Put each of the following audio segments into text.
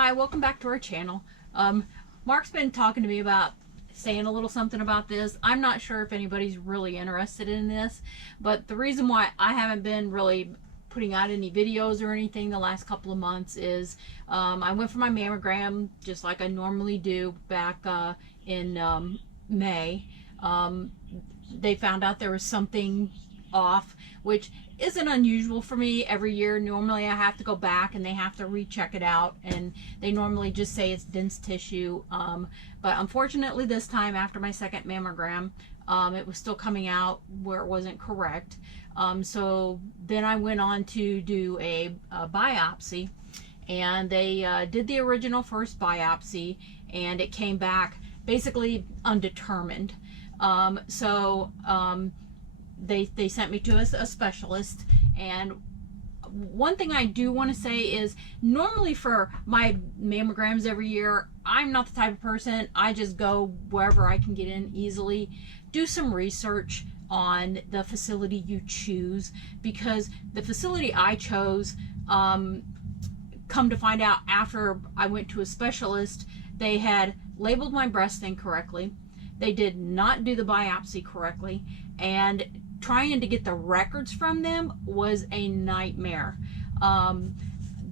Hi, welcome back to our channel. Mark's been talking to me about saying a little something about this. I'm not sure if anybody's really interested in this, but the reason why I haven't been really putting out any videos or anything the last couple of months is I went for my mammogram just like I normally do back in May. They found out there was something off, which isn't unusual for me every year. Normally I have to go back and they have to recheck it out, and they normally just say it's dense tissue, but unfortunately this time after my second mammogram it was still coming out where it wasn't correct. So then I went on to do a biopsy, and they did the original first biopsy and it came back basically undetermined. They sent me to a specialist. And one thing I do want to say is, normally for my mammograms every year, I'm not the type of person, I just go wherever I can get in easily. Do some research on the facility you choose, because the facility I chose, come to find out after I went to a specialist, they had labeled my breast incorrectly. They did not do the biopsy correctly, and trying to get the records from them was a nightmare.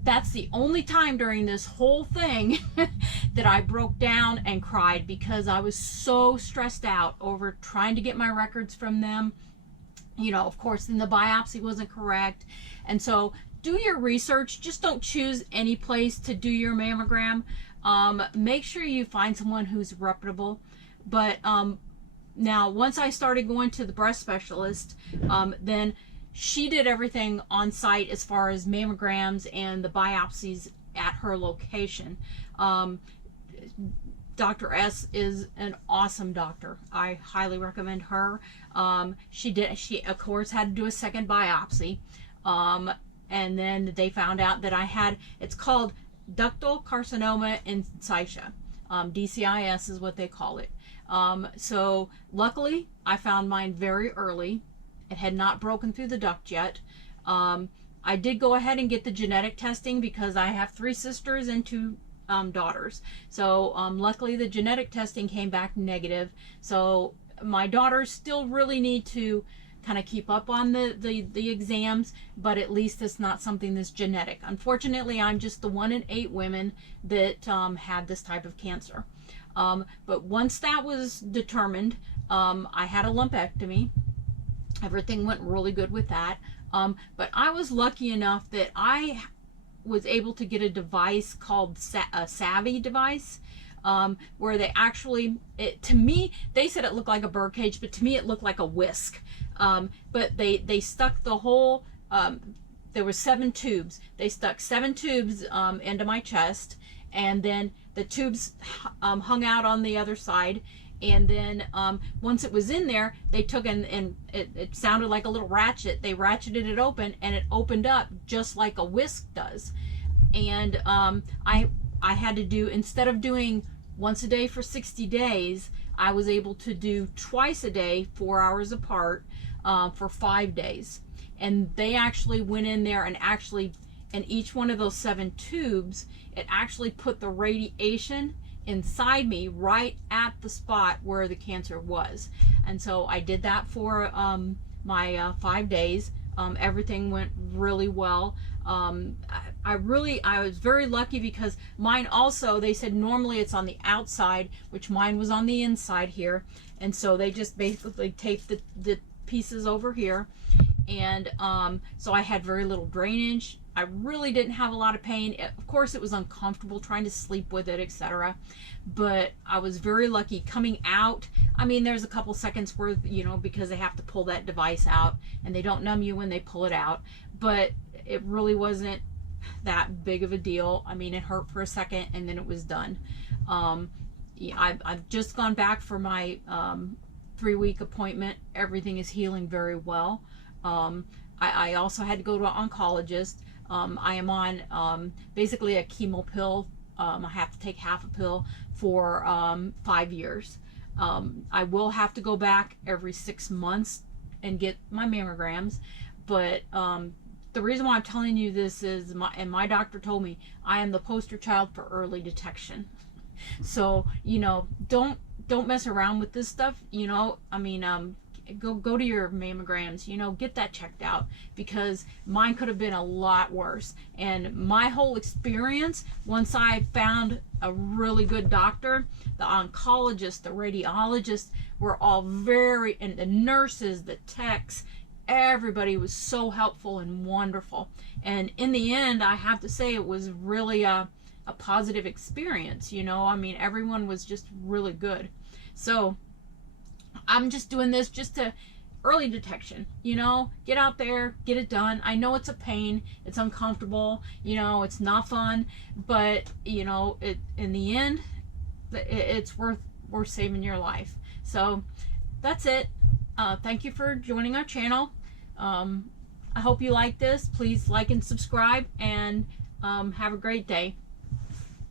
That's the only time during this whole thing that I broke down and cried, because I was so stressed out over trying to get my records from them. You know, of course, then the biopsy wasn't correct. And so do your research. Just don't choose any place to do your mammogram. Make sure you find someone who's reputable. But now, once I started going to the breast specialist, then she did everything on site as far as mammograms and the biopsies at her location. Dr. S is an awesome doctor. I highly recommend her. She of course had to do a second biopsy, and then they found out that I had, it's called ductal carcinoma incisa. DCIS is what they call it. So luckily I found mine very early. It had not broken through the duct yet. I did go ahead and get the genetic testing because I have 3 sisters and 2 daughters. So luckily the genetic testing came back negative. So my daughters still really need to kind of keep up on the exams, but at least it's not something that's genetic. Unfortunately, I'm just the 1 in 8 women that had this type of cancer. But once that was determined, I had a lumpectomy. Everything went really good with that. But I was lucky enough that I was able to get a device called a Savvy device, where they actually, to me, they said it looked like a bird cage, but to me it looked like a whisk. But they stuck the whole, there were 7 tubes. They stuck 7 tubes into my chest, and then the tubes hung out on the other side. And then once it was in there, they took and it sounded like a little ratchet. They ratcheted it open, and it opened up just like a whisk does. And I had to do, instead of doing once a day for 60 days, I was able to do twice a day, 4 hours apart, for 5 days. And they actually went in there and actually, in each one of those 7 tubes, it actually put the radiation inside me right at the spot where the cancer was. And so I did that for my 5 days. Everything went really well. I was very lucky because mine also, they said normally it's on the outside, which mine was on the inside here. And so they just basically taped the pieces over here. And so I had very little drainage. I really didn't have a lot of pain. Of course, it was uncomfortable trying to sleep with it, etc. But I was very lucky coming out. I mean, there's a couple seconds where, you know, because they have to pull that device out, and they don't numb you when they pull it out. But it really wasn't that big of a deal. I mean, it hurt for a second, and then it was done. Yeah, I've just gone back for my 3-week appointment. Everything is healing very well. I also had to go to an oncologist. I am on basically a chemo pill. I have to take half a pill for 5 years. I will have to go back every 6 months and get my mammograms, but the reason why I'm telling you this is my doctor told me I am the poster child for early detection. So, you know, don't mess around with this stuff, you know. I mean, go to your mammograms, you know, get that checked out, because mine could have been a lot worse. And my whole experience, once I found a really good doctor, the oncologist, the radiologist were all very, and the nurses, the techs, everybody was so helpful and wonderful. And in the end, I have to say, it was really a positive experience, you know. I mean, everyone was just really good. So I'm just doing this just to early detection, you know. Get out there, get it done. I know it's a pain, it's uncomfortable, you know, it's not fun, but you know, it in the end, it's worth saving your life. So that's it. Thank you for joining our channel. I hope you like this. Please like and subscribe, and have a great day.